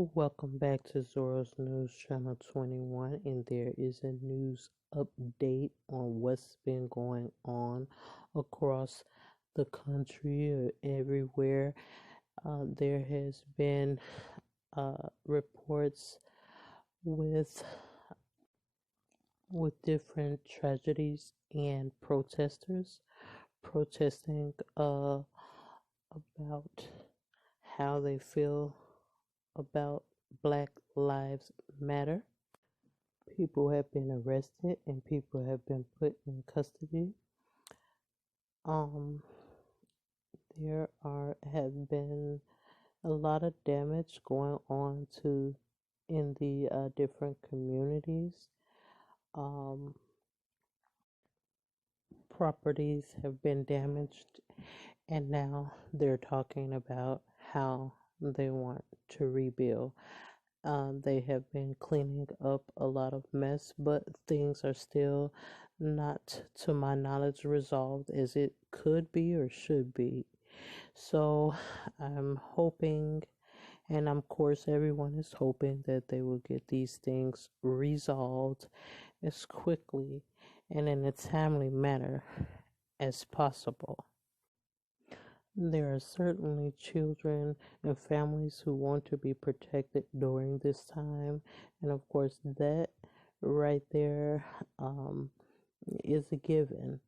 Welcome back to Zoro's News Channel 21, and there is a news update on what's been going on across the country or everywhere. There has been reports with different tragedies and protesters protesting about how they feel about Black Lives Matter. People have been arrested and people have been put in custody. Um, there have been a lot of damage going on in the different communities. Um, Properties have been damaged, and now they're talking about how they want to rebuild. They have been cleaning up a lot of mess, but things are still not, to my knowledge, resolved as it could be or should be. So I'm hoping, and of course, everyone is hoping that they will get these things resolved as quickly and in a timely manner as possible. There are certainly children and families who want to be protected during this time, and of course, that right there is a given,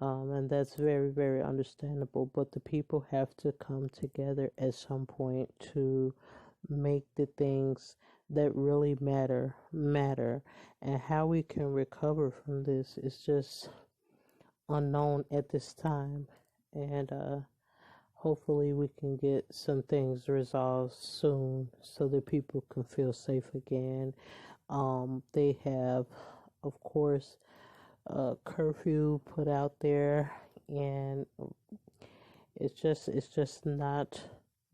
and that's very, very understandable. But the people have to come together at some point to make the things that really matter, and how we can recover from this is just unknown at this time, and hopefully we can get some things resolved soon so that people can feel safe again. They have, of course, a curfew put out there, and it's just not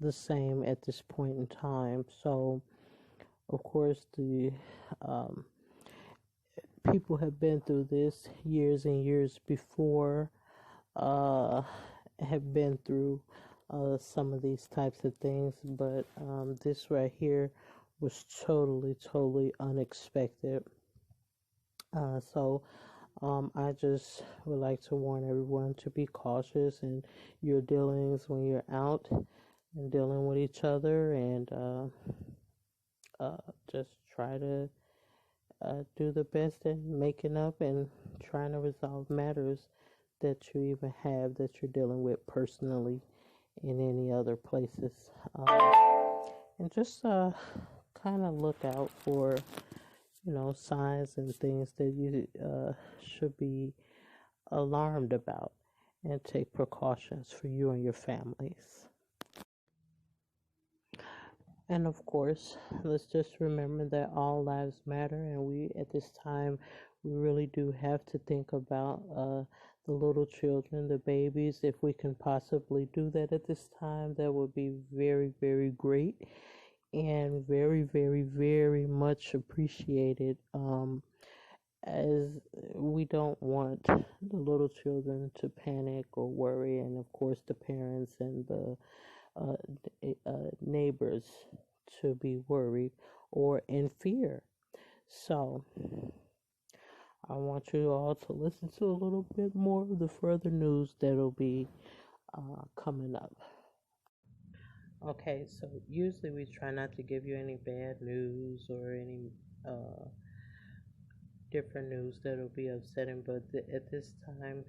the same at this point in time. So, of course, the um, people have been through this years and years before. Uh, have been through some of these types of things, but this right here was totally unexpected. So I just would like to warn everyone to be cautious in your dealings when you're out and dealing with each other, and just try to do the best in making up and trying to resolve matters that you even have that you're dealing with personally in any other places. And just kind of look out for, signs and things that you should be alarmed about, and take precautions for you and your families. And of course, let's just remember that all lives matter, and we, at this time, we really do have to think about the little children, the babies. If we can possibly do that at this time, that would be very, very great and very, very, very much appreciated. As we don't want the little children to panic or worry, and of course, the parents and the uh, neighbors to be worried or in fear. So, I want you all to listen to a little bit more of the further news that'll be coming up. Okay, so usually we try not to give you any bad news or any uh, different news that'll be upsetting, but at this time,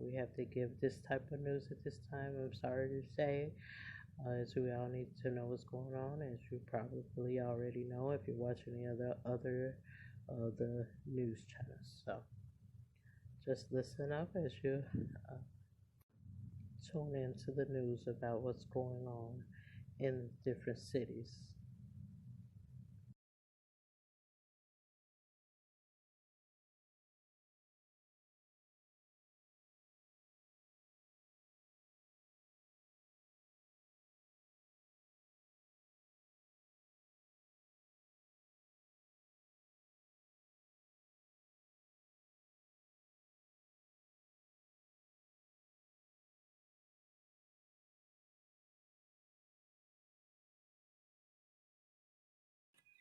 we have to give this type of news at this time. I'm sorry to say. As we all need to know what's going on, as you probably already know if you're watching the other the news channels. So just listen up as you uh, tune into the news about what's going on in different cities.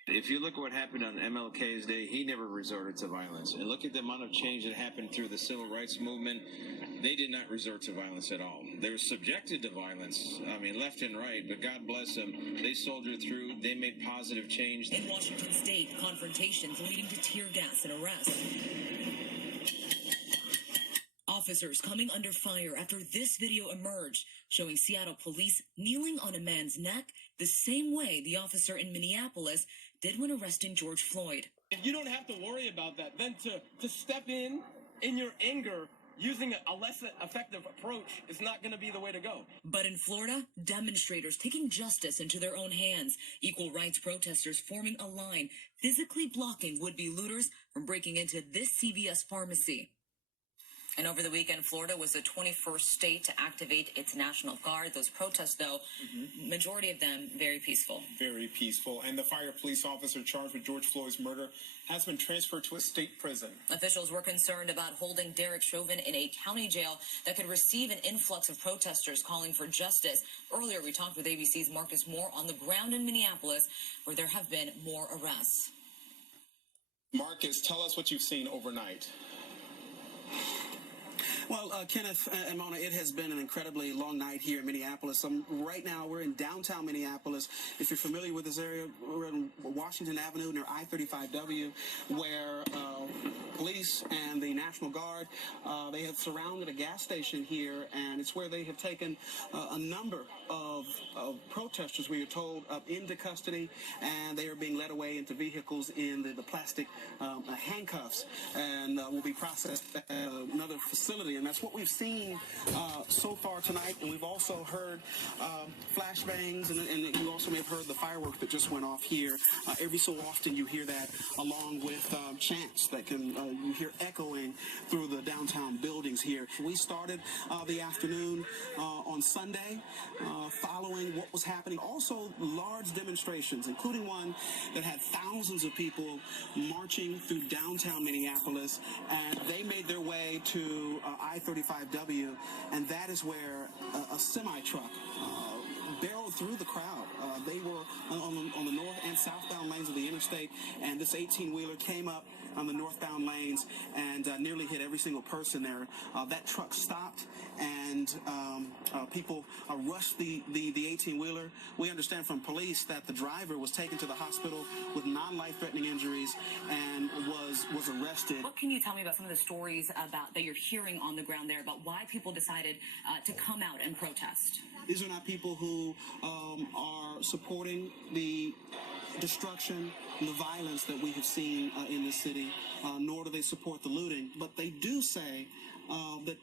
If you look at what happened on MLK's day, he never resorted to violence. And look at the amount of change that happened through the civil rights movement. They did not resort to violence at all. They were subjected to violence, left and right, but God bless them. They soldiered through. They made positive change. In Washington state, confrontations leading to tear gas and arrests. Officers coming under fire after this video emerged, showing Seattle police kneeling on a man's neck the same way the officer in Minneapolis did when arresting George Floyd. If you don't have to worry about that, then to step in your anger, using a less effective approach is not going to be the way to go. But in Florida, demonstrators taking justice into their own hands. Equal rights protesters forming a line, physically blocking would-be looters from breaking into this CVS pharmacy. And over the weekend, Florida was the 21st state to activate its National Guard. Those protests, though, majority of them very peaceful. Very peaceful. And the fire police officer charged with George Floyd's murder has been transferred to a state prison. Officials were concerned about holding Derek Chauvin in a county jail that could receive an influx of protesters calling for justice. Earlier, we talked with ABC's Marcus Moore on the ground in Minneapolis, where there have been more arrests. Marcus, tell us what you've seen overnight. Well, Kenneth and Mona, it has been an incredibly long night here in Minneapolis. Right now, we're in downtown Minneapolis. If you're familiar with this area, we're on Washington Avenue near I-35W, where police and the National Guard, they have surrounded a gas station here, and it's where they have taken a number of protesters, we are told, up into custody, and they are being led away into vehicles in the plastic handcuffs, and will be processed at another facility. And that's what we've seen so far tonight. And we've also heard flashbangs, and you also may have heard the fireworks that just went off here. Every so often you hear that, along with chants that can you hear echoing through the downtown buildings here. We started the afternoon on Sunday following what was happening. Also large demonstrations, including one that had thousands of people marching through downtown Minneapolis, and they made their way to I-35W, and that is where a semi-truck barreled through the crowd. They were on the north and southbound lanes of the interstate, and this 18-wheeler came up on the northbound lanes and nearly hit every single person there. That truck stopped, and people rushed the 18-wheeler. We understand from police that the driver was taken to the hospital with non-life-threatening injuries and was arrested. What can you tell me about some of the stories about that you're hearing on the ground there about why people decided to come out and protest? These are not people who are supporting the destruction and the violence that we have seen in this city, nor do they support the looting. But they do say that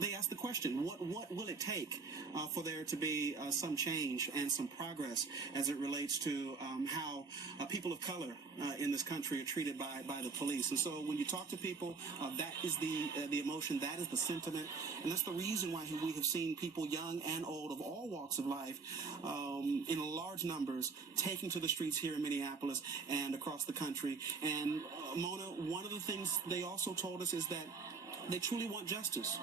they ask the question, what will it take for there to be some change and some progress as it relates to how people of color in this country are treated by the police? And so when you talk to people, that is the emotion, that is the sentiment, and that's the reason why we have seen people young and old of all walks of life in large numbers taking to the streets here in Minneapolis and across the country. And Mona, one of the things they also told us is that they truly want justice.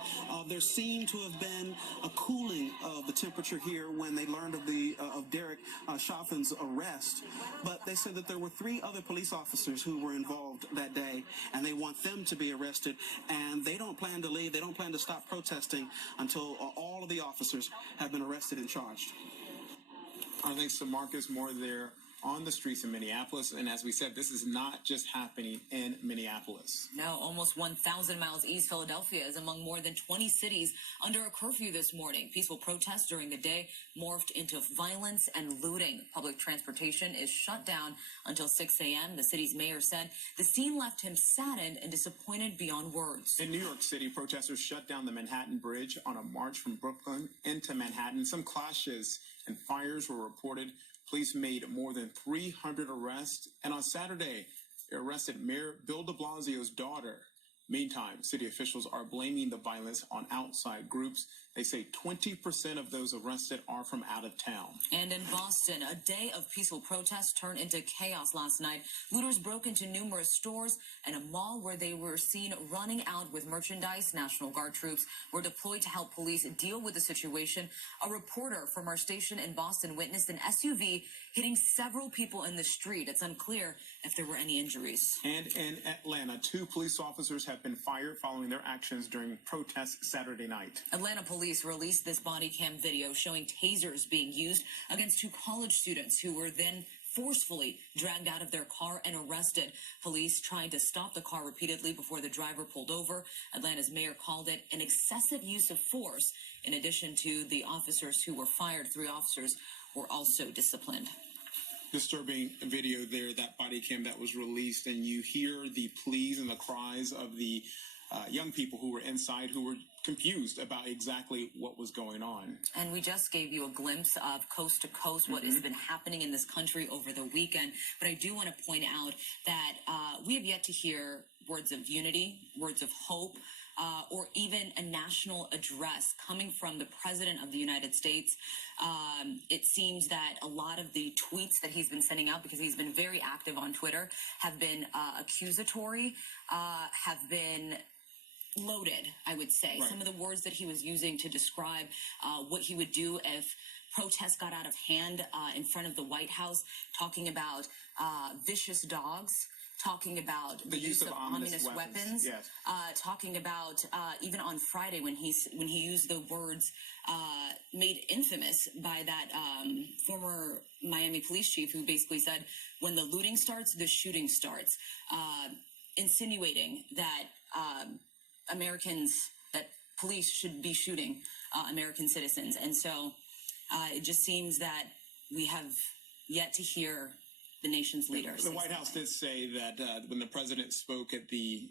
There seemed to have been a cooling of the temperature here when they learned of Derek Chauvin's arrest. But they said that there were 3 other police officers who were involved that day, and they want them to be arrested. And they don't plan to leave. They don't plan to stop protesting until all of the officers have been arrested and charged. Our thanks to Marcus Moore there on the streets in Minneapolis. And as we said, this is not just happening in Minneapolis. Now, almost 1,000 miles east, Philadelphia is among more than 20 cities under a curfew this morning. Peaceful protests during the day morphed into violence and looting. Public transportation is shut down until 6 a.m. The city's mayor said the scene left him saddened and disappointed beyond words. In New York City, protesters shut down the Manhattan Bridge on a march from Brooklyn into Manhattan. Some clashes and fires were reported. Police made more than 300 arrests, and on Saturday, they arrested Mayor Bill de Blasio's daughter. Meantime, city officials are blaming the violence on outside groups. They say 20% of those arrested are from out of town. And in Boston, a day of peaceful protests turned into chaos last night. Looters broke into numerous stores and a mall where they were seen running out with merchandise. National Guard troops were deployed to help police deal with the situation. A reporter from our station in Boston witnessed an SUV hitting several people in the street. It's unclear if there were any injuries. And in Atlanta, 2 police officers have been fired following their actions during protests Saturday night. Atlanta police released this body cam video showing tasers being used against 2 college students who were then forcefully dragged out of their car and arrested. Police tried to stop the car repeatedly before the driver pulled over. Atlanta's mayor called it an excessive use of force. In addition to the officers who were fired, 3 officers were also disciplined. Disturbing video there, that body cam that was released, and you hear the pleas and the cries of the young people who were inside who were confused about exactly what was going on. And we just gave you a glimpse of coast to coast what has been happening in this country over the weekend. But I do want to point out that we have yet to hear words of unity, words of hope, or even a national address coming from the President of the United States. It seems that a lot of the tweets that he's been sending out, because he's been very active on Twitter, have been accusatory, have been loaded, I would say. Right. Some of the words that he was using to describe what he would do if protests got out of hand in front of the White House, talking about vicious dogs, talking about the use of ominous weapons. Yes. Talking about even on Friday when he used the words made infamous by that former Miami police chief, who basically said, when the looting starts, the shooting starts, insinuating that that police should be shooting American citizens. And so it just seems that we have yet to hear the nation's leaders. The White House did say that when the president spoke at the,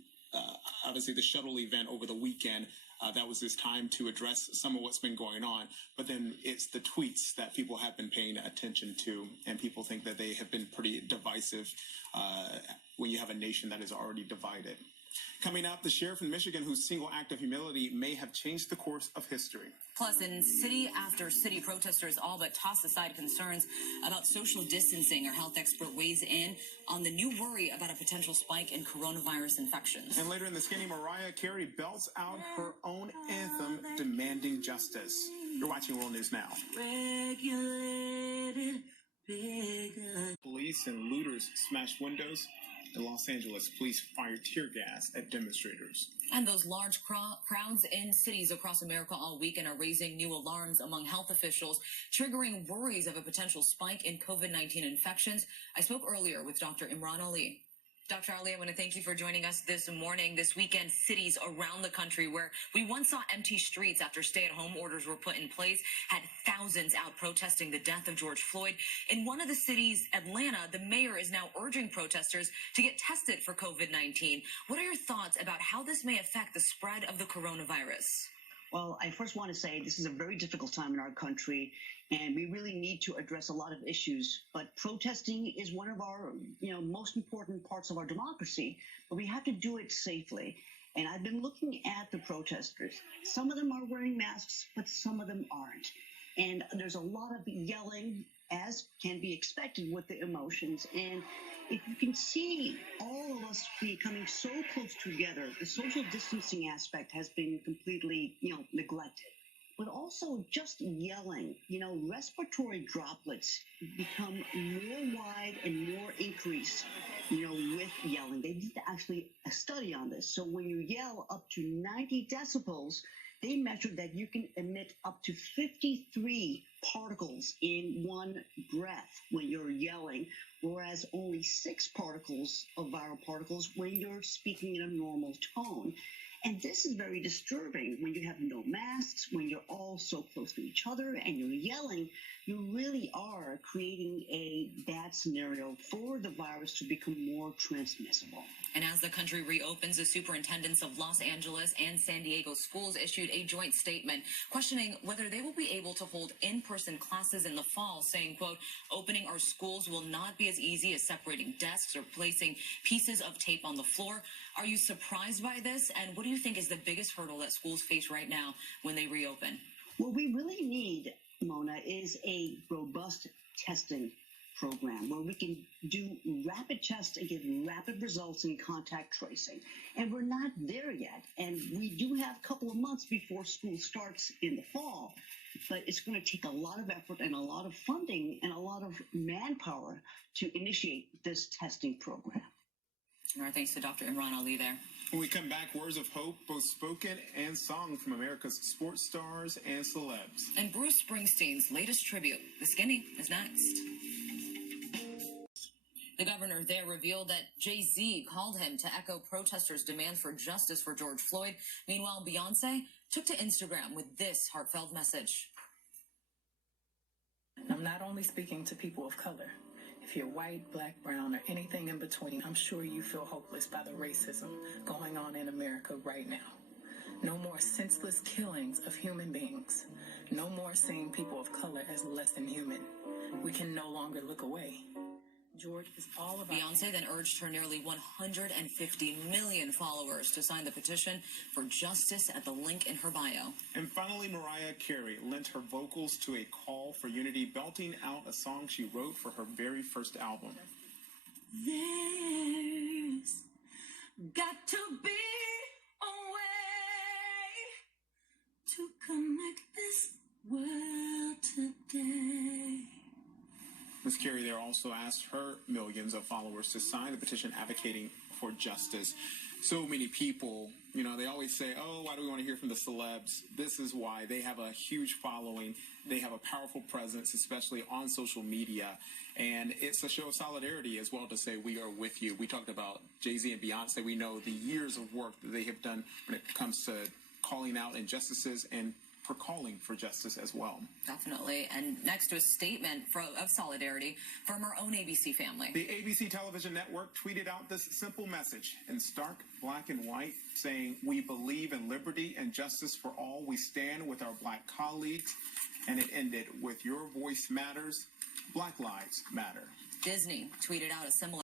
obviously the shuttle event over the weekend, that was his time to address some of what's been going on. But then it's the tweets that people have been paying attention to, and people think that they have been pretty divisive when you have a nation that is already divided. Coming up, the sheriff in Michigan, whose single act of humility may have changed the course of history. Plus, in city after city, protesters all but toss aside concerns about social distancing. Our health expert weighs in on the new worry about a potential spike in coronavirus infections. And later in the skinny, Mariah Carey belts out her own anthem demanding justice. You're watching World News Now. Regulated, bigger. Police and looters smashed windows. In Los Angeles, police fired tear gas at demonstrators. And those large crowds in cities across America all weekend are raising new alarms among health officials, triggering worries of a potential spike in COVID-19 infections. I spoke earlier with Dr. Imran Ali. Dr. Ali, I want to thank you for joining us this morning. This weekend, cities around the country where we once saw empty streets after stay-at-home orders were put in place had thousands out protesting the death of George Floyd. In one of the cities, Atlanta, the mayor is now urging protesters to get tested for COVID-19. What are your thoughts about how this may affect the spread of the coronavirus? Well, I first want to say this is a very difficult time in our country, and we really need to address a lot of issues. But protesting is one of our, most important parts of our democracy. But we have to do it safely. And I've been looking at the protesters. Some of them are wearing masks, but some of them aren't. And there's a lot of yelling, as can be expected with the emotions. And if you can see all of us becoming so close together, the social distancing aspect has been completely, neglected. But also just yelling, respiratory droplets become more wide and more increased, with yelling. They did actually a study on this. So when you yell up to 90 decibels, they measured that you can emit up to 53 particles in one breath when you're yelling, whereas only 6 particles of viral particles when you're speaking in a normal tone. And this is very disturbing when you have no masks, when you're all so close to each other and you're yelling. You really are creating a bad scenario for the virus to become more transmissible. And as the country reopens, the superintendents of Los Angeles and San Diego schools issued a joint statement questioning whether they will be able to hold in-person classes in the fall, saying, quote, opening our schools will not be as easy as separating desks or placing pieces of tape on the floor. Are you surprised by this? And what do you think is the biggest hurdle that schools face right now when they reopen? What we really need, Mona, is a robust testing program where we can do rapid tests and get rapid results in contact tracing. And we're not there yet. And we do have a couple of months before school starts in the fall. But it's going to take a lot of effort and a lot of funding and a lot of manpower to initiate this testing program. Our thanks to Dr. Imran Ali there. When we come back, words of hope, both spoken and sung from America's sports stars and celebs. And Bruce Springsteen's latest tribute, The Skinny, is next. The governor there revealed that Jay-Z called him to echo protesters' demands for justice for George Floyd. Meanwhile, Beyonce took to Instagram with this heartfelt message. I'm not only speaking to people of color. If you're white, black, brown, or anything in between, I'm sure you feel hopeless by the racism going on in America right now. No more senseless killings of human beings. No more seeing people of color as less than human. We can no longer look away. George is all about... Beyonce then urged her nearly 150 million followers to sign the petition for justice at the link in her bio. And finally, Mariah Carey lent her vocals to a call for unity, belting out a song she wrote for her very first album. There's got to be a way to connect this world today. Ms. Carey there also asked her millions of followers to sign the petition advocating for justice. So many people, they always say, oh, why do we want to hear from the celebs? This is why. They have a huge following. They have a powerful presence, especially on social media. And it's a show of solidarity as well to say we are with you. We talked about Jay-Z and Beyonce. We know the years of work that they have done when it comes to calling out injustices and for calling for justice as well. Definitely. And next to a statement of solidarity from our own ABC family. The ABC television network tweeted out this simple message in stark black and white saying, we believe in liberty and justice for all. We stand with our black colleagues. And it ended with your voice matters. Black lives matter. Disney tweeted out a similar